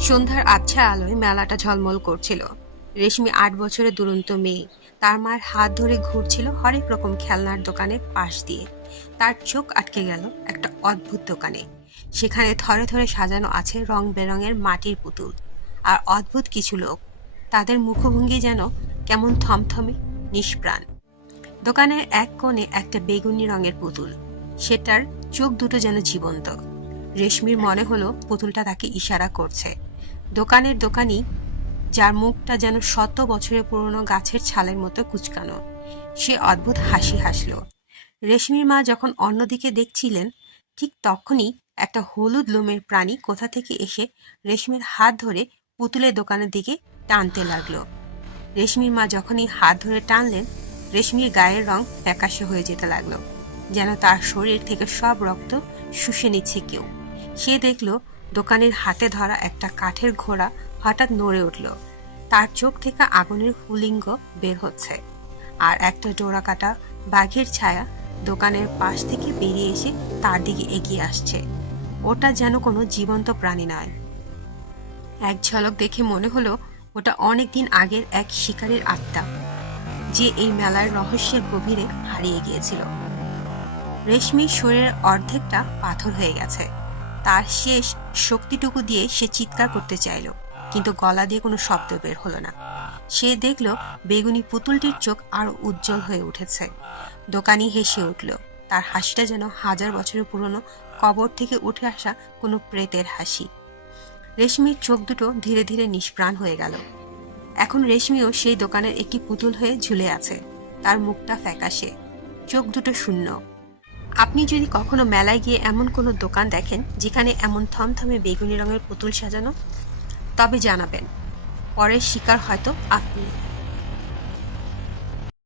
সন্ধ্যার আবছা আলোয় মেলাটা ঝলমল করছিল। রেশমি আট বছরের দুরন্ত মেয়ে। তার মার হাত ধরে ঘুরছিল হরেক রকম খেলনার দোকানের পাশ দিয়ে। তার চোখ আটকে গেল একটা অদ্ভুত দোকানে। সেখানে থরে থরে সাজানো আছে রং বেরঙের মাটির পুতুল। আর অদ্ভুত কিছু লোক। তাদের মুখভঙ্গি যেন কেমন থমথমে, নিষ্প্রাণ। দোকানের এক কোণে একটা বেগুনি রঙের পুতুল। সেটার চোখ দুটো যেন জীবন্ত। রেশমির মনে হলো পুতুলটা তাকে ইশারা করছে। দোকানের দোকানি, যার মুখটা যেন শত বছরের পুরনো গাছের ছালের মতো কুচকানো। সে অদ্ভুত হাসি হাসল। রেশমির মা যখন অন্যদিকে দেখছিলেন, ঠিক তখনই একটা হলুদ লোমের প্রাণী কোথা থেকে এসে রেশমির হাত ধরে পুতুলের দোকানের দিকে টানতে লাগল। রেশমির মা যখনই হাত ধরে টানলেন, রেশমির গায়ের রং ফ্যাকাশে হয়ে যেতে লাগল, যেন তার শরীর থেকে সব রক্ত শুষে নিচ্ছে কেউ। সে দেখল দোকানের হাতে ধরা একটা কাঠের ঘোড়া হঠাৎ নড়ে উঠল। তার চোখ থেকে আগুনের ফুলিঙ্গ বের হচ্ছে। আর একটা ডোরা কাটা বাঘের ছায়া দোকানের পাশ থেকে বেরিয়ে এসে তার দিকে এগিয়ে আসছে। ওটা যেন কোনো জীবন্ত প্রাণী নয়। এক ঝলক দেখে মনে হলো ওটা অনেক দিন আগের এক শিকারের আত্মা, যে এই মেলার রহস্যের গভীরে হারিয়ে গিয়েছিল। রেশমির শরীরের অর্ধেকটা পাথর হয়ে গেছে। তার শেষ শক্তিটুকু দিয়ে সে চিৎকার করতে চাইল, কিন্তু গলা দিয়ে কোনো শব্দ বের হলো না। সে দেখল বেগুনি পুতুলটির চোখ আরও উজ্জ্বল হয়ে উঠেছে। দোকানি হেসে উঠল, তার হাসিটা যেন হাজার বছরের পুরনো কবর থেকে উঠে আসা কোনো প্রেতের হাসি। রেশমির চোখ দুটো ধীরে ধীরে নিষ্প্রাণ হয়ে গেল। এখন রেশমিও সেই দোকানের একটি পুতুল হয়ে ঝুলে আছে, তার মুখটা ফ্যাকাশে। চোখ দুটো শূন্য। আপনি যদি কখনো মেলায় গিয়ে এমন কোনো দোকান দেখেন, যেখানে এমন থমথমে বেগুনি রঙের পুতুল সাজানো, তবে জানাবেন। পরের শিকার হয়তো আপনি।